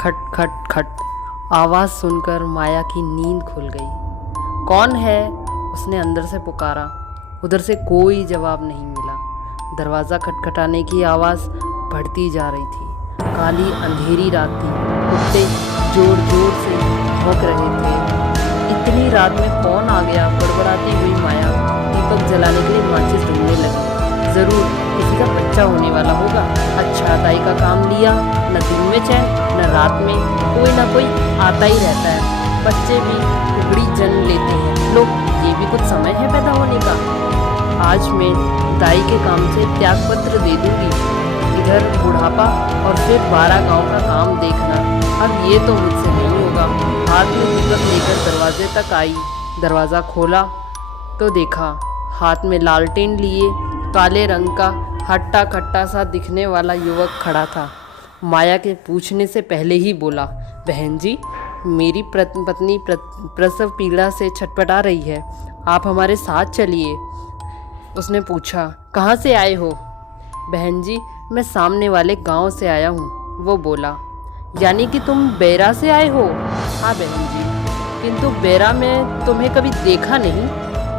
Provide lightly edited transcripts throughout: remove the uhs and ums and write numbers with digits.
खट खट खट आवाज़ सुनकर माया की नींद खुल गई। कौन है? उसने अंदर से पुकारा। उधर से कोई जवाब नहीं मिला। दरवाज़ा खटखटाने की आवाज़ बढ़ती जा रही थी। काली अंधेरी रात थी। कुत्ते जोर जोर से भौंक रहे थे। इतनी रात में कौन आ गया? बड़बड़ाती हुई माया दीपक जलाने के लिए माचिस ढूंढने लगी। ज़रूर किसी का बच्चा होने वाला होगा। अच्छा दाई का काम लिया। न दिन में चैन न रात में, कोई ना कोई आता ही रहता है। बच्चे भी उगड़ी जन्म लेते हैं। लो, ये भी कुछ समय है पैदा होने का। आज मैं दाई के काम से त्याग पत्र दे दूंगी। इधर बुढ़ापा और फिर 12 गांव का काम देखना, अब ये तो मुझसे नहीं होगा। हाथ में दीपक लेकर दरवाजे तक आई। दरवाज़ा खोला तो देखा हाथ में लालटेन लिए काले रंग का हट्टा कट्टा सा दिखने वाला युवक खड़ा था। माया के पूछने से पहले ही बोला, बहन जी, मेरी पत्नी प्रसव पीड़ा से छटपटा रही है, आप हमारे साथ चलिए। उसने पूछा, कहाँ से आए हो? बहन जी, मैं सामने वाले गांव से आया हूँ, वो बोला। यानी कि तुम बेरा से आए हो? हाँ बहन जी, किंतु बेरा में तुम्हें कभी देखा नहीं।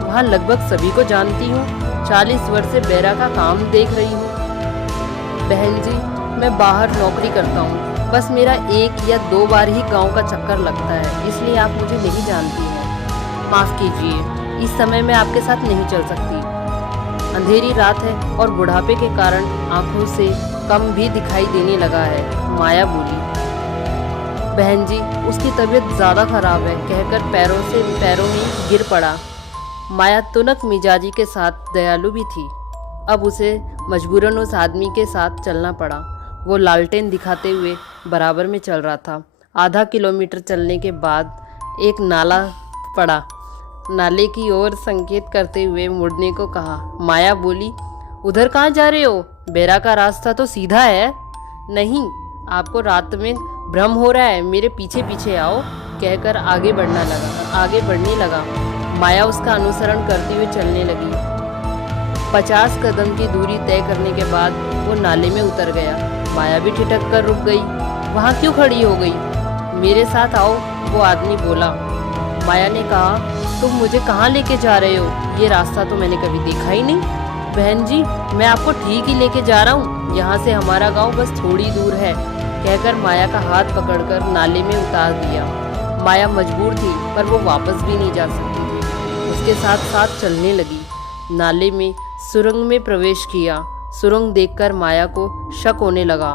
वहाँ लगभग सभी को जानती हूँ। 40 वर्ष से बेरा का काम देख रही हूँ। बहन जी, मैं बाहर नौकरी करता हूँ, बस मेरा 1 या 2 बार ही गांव का चक्कर लगता है, इसलिए आप मुझे नहीं जानती हैं। माफ़ कीजिए, इस समय मैं आपके साथ नहीं चल सकती। अंधेरी रात है और बुढ़ापे के कारण आंखों से कम भी दिखाई देने लगा है, माया बोली। बहन जी, उसकी तबीयत ज़्यादा खराब है, कहकर पैरों में गिर पड़ा। माया तुनक मिजाजी के साथ दयालु भी थी। अब उसे मजबूरन उस आदमी के साथ चलना पड़ा। वो लालटेन दिखाते हुए बराबर में चल रहा था। आधा किलोमीटर चलने के बाद एक नाला पड़ा। नाले की ओर संकेत करते हुए मुड़ने को कहा। माया बोली, उधर कहाँ जा रहे हो? बेरा का रास्ता तो सीधा है। नहीं, आपको रात में भ्रम हो रहा है, मेरे पीछे पीछे आओ, कहकर आगे बढ़ने लगा। माया उसका अनुसरण करते हुए चलने लगी। 50 कदम की दूरी तय करने के बाद वो नाले में उतर गया। माया भी ठिठक कर रुक गई। वहाँ क्यों खड़ी हो गई? मेरे साथ आओ, वो आदमी बोला। माया ने कहा, तुम मुझे कहाँ लेके जा रहे हो? ये रास्ता तो मैंने कभी देखा ही नहीं। बहन जी, मैं आपको ठीक ही लेके जा रहा हूँ, यहाँ से हमारा गाँव बस थोड़ी दूर है, कहकर माया का हाथ पकड़कर नाले में उतार दिया। माया मजबूर थी, पर वो वापस भी नहीं जा सकती थी। उसके साथ साथ चलने लगी। नाले में सुरंग में प्रवेश किया। सुरंग देखकर माया को शक होने लगा।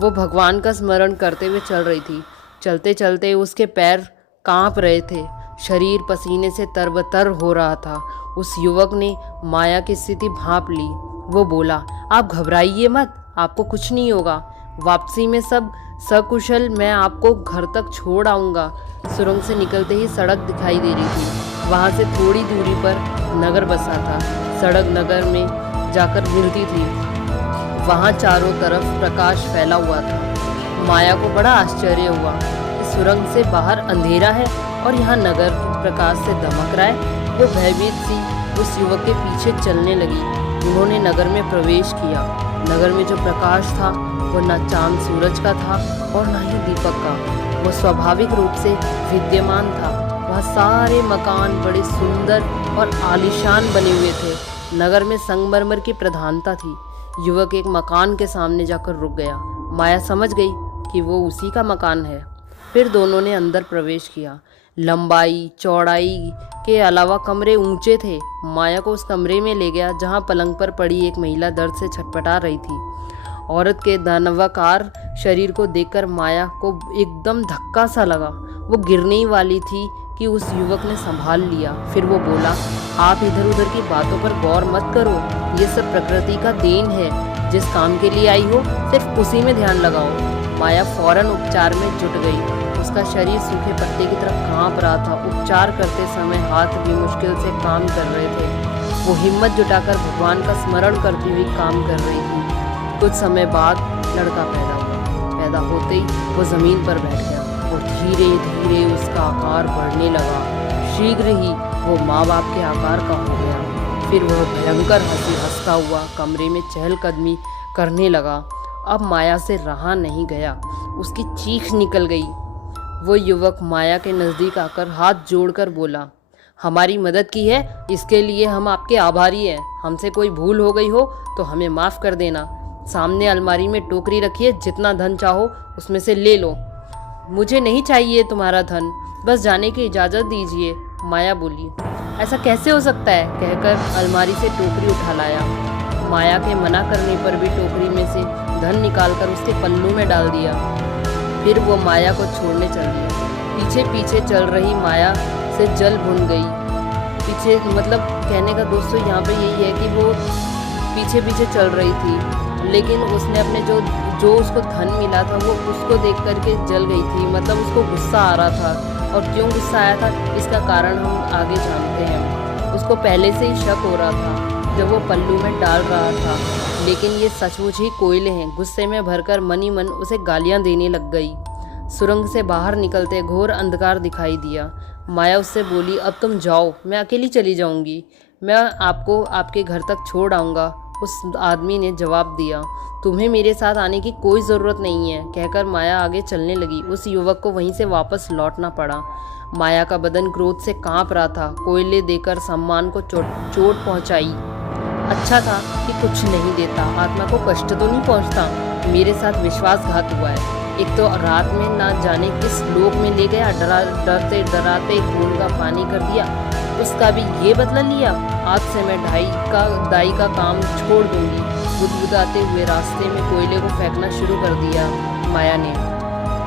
वो भगवान का स्मरण करते हुए चल रही थी। चलते चलते उसके पैर कांप रहे थे, शरीर पसीने से तरबतर हो रहा था। उस युवक ने माया की स्थिति भांप ली। वो बोला, आप घबराइए मत, आपको कुछ नहीं होगा। वापसी में सब सकुशल मैं आपको घर तक छोड़ आऊँगा। सुरंग से निकलते ही सड़क दिखाई दे रही थी। वहाँ से थोड़ी दूरी पर नगर बसा था। सड़क नगर में जाकर मिलती थी। वहाँ चारों तरफ प्रकाश फैला हुआ था। माया को बड़ा आश्चर्य हुआ कि सुरंग से बाहर अंधेरा है और यहाँ नगर प्रकाश से दमक रहा है। वो भयभीत सी उस युवक के पीछे चलने लगी। उन्होंने नगर में प्रवेश किया। नगर में जो प्रकाश था वो न चांद सूरज का था और न ही दीपक का। वो स्वाभाविक रूप से विद्यमान था। वह सारे मकान बड़े सुंदर और आलीशान बने हुए थे। नगर में संगमरमर की प्रधानता थी। युवक एक मकान के सामने जाकर रुक गया। माया समझ गई कि वो उसी का मकान है। फिर दोनों ने अंदर प्रवेश किया। लंबाई चौड़ाई के अलावा कमरे ऊंचे थे। माया को उस कमरे में ले गया जहां पलंग पर पड़ी एक महिला दर्द से छटपटा रही थी। औरत के दानवाकार शरीर को देखकर माया को एकदम धक्का सा लगा। वो गिरने ही वाली थी कि उस युवक ने संभाल लिया। फिर वो बोला, आप इधर उधर की बातों पर गौर मत करो, ये सब प्रकृति का देन है। जिस काम के लिए आई हो सिर्फ उसी में ध्यान लगाओ। माया फौरन उपचार में जुट गई। उसका शरीर सूखे पत्ते की तरफ कांप रहा था। उपचार करते समय हाथ भी मुश्किल से काम कर रहे थे। वो हिम्मत जुटाकर भगवान का स्मरण करती हुई काम कर रही थी। कुछ समय बाद लड़का पैदा हुआ। पैदा होते ही वो ज़मीन पर बैठ गया और धीरे धीरे उसका आकार बढ़ने लगा। शीघ्र ही वो माँ बाप के आकार का हो गया। फिर वह भयंकर हंसी हंसता हुआ कमरे में चहलकदमी करने लगा। अब माया से रहा नहीं गया। उसकी चीख निकल गई। वो युवक माया के नज़दीक आकर हाथ जोड़कर बोला, हमारी मदद की है, इसके लिए हम आपके आभारी हैं। हमसे कोई भूल हो गई हो तो हमें माफ़ कर देना। सामने अलमारी में टोकरी रखी है, जितना धन चाहो उसमें से ले लो। मुझे नहीं चाहिए तुम्हारा धन, बस जाने की इजाज़त दीजिए, माया बोली। ऐसा कैसे हो सकता है, कहकर अलमारी से टोकरी उठा लाया। माया के मना करने पर भी टोकरी में से धन निकालकर उसके पल्लू में डाल दिया। फिर वो माया को छोड़ने चल दिया। पीछे पीछे चल रही माया से जल भुन गई। पीछे मतलब कहने का दोस्तों यहाँ पे यही है कि वो पीछे पीछे चल रही थी, लेकिन उसने अपने जो उसको धन मिला था वो उसको देख करके जल गई थी। मतलब उसको गुस्सा आ रहा था, और क्यों गुस्सा आया था इसका कारण हम आगे जानते हैं। उसको पहले से ही शक हो रहा था जब वो पल्लू में डाल रहा था, लेकिन ये सचमुच ही कोयले हैं। गुस्से में भरकर मन ही मन उसे गालियाँ देने लग गई। सुरंग से बाहर निकलते घोर अंधकार दिखाई दिया। माया उससे बोली, अब तुम जाओ, मैं अकेली चली जाऊंगी, मैं आपको आपके घर तक छोड़ आऊँगा। उस आदमी ने जवाब दिया, तुम्हें मेरे साथ आने की कोई ज़रूरत नहीं है, कहकर माया आगे चलने लगी। उस युवक को वहीं से वापस लौटना पड़ा। माया का बदन क्रोध से कांप रहा था। कोयले देकर सम्मान को चोट पहुंचाई। अच्छा था कि कुछ नहीं देता, आत्मा को कष्ट तो नहीं पहुंचता। मेरे साथ विश्वासघात हुआ है। एक तो रात में ना जाने किस लोक में ले गया, डरते डराते खून का पानी कर दिया, उसका भी ये बदला लिया। आज से मैं दाई का काम छोड़ दूंगी। गुदगुदाते हुए रास्ते में कोयले को फेंकना शुरू कर दिया माया ने।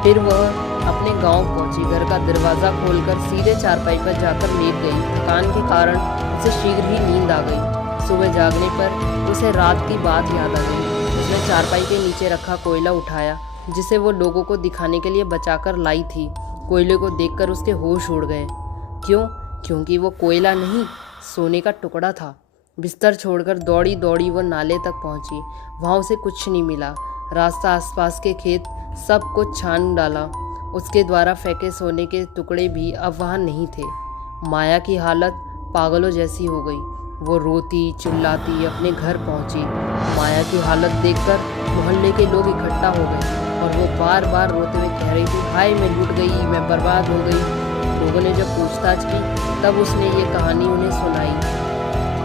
फिर वह अपने गांव पहुंची। घर का दरवाज़ा खोलकर सीधे चारपाई पर जाकर लेट गई। थकान के कारण उसे शीघ्र ही नींद आ गई। सुबह जागने पर उसे रात की बात याद आ गई। उसने चारपाई के नीचे रखा कोयला उठाया, जिसे वो लोगों को दिखाने के लिए बचाकर लाई थी। कोयले को देखकर उसके होश उड़ गए। क्योंकि वो कोयला नहीं, सोने का टुकड़ा था। बिस्तर छोड़कर दौड़ी दौड़ी वो नाले तक पहुंची। वहाँ उसे कुछ नहीं मिला। रास्ता, आसपास के खेत, सब कुछ छान डाला। उसके द्वारा फेंके सोने के टुकड़े भी अब वहाँ नहीं थे। माया की हालत पागलों जैसी हो गई। वो रोती चिल्लाती अपने घर पहुंची। माया की हालत देखकर मोहल्ले के लोग इकट्ठा हो गए और वो बार बार रोते हुए कह रही थी, हाय मैं लूट गई, मैं बर्बाद हो गई। लोगों ने जब पूछताछ की तब उसने ये कहानी उन्हें सुनाई।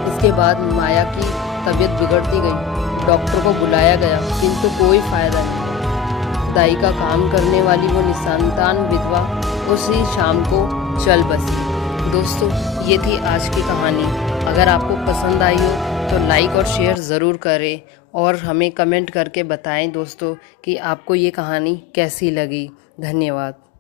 इसके बाद माया की तबीयत बिगड़ती गई। डॉक्टर को बुलाया गया, किंतु कोई फायदा नहीं। दाई का काम करने वाली वो निसंतान विधवा उसी शाम को चल बसी। दोस्तों, ये थी आज की कहानी। अगर आपको पसंद आई हो तो लाइक और शेयर ज़रूर करें और हमें कमेंट करके बताएं दोस्तों कि आपको ये कहानी कैसी लगी। धन्यवाद।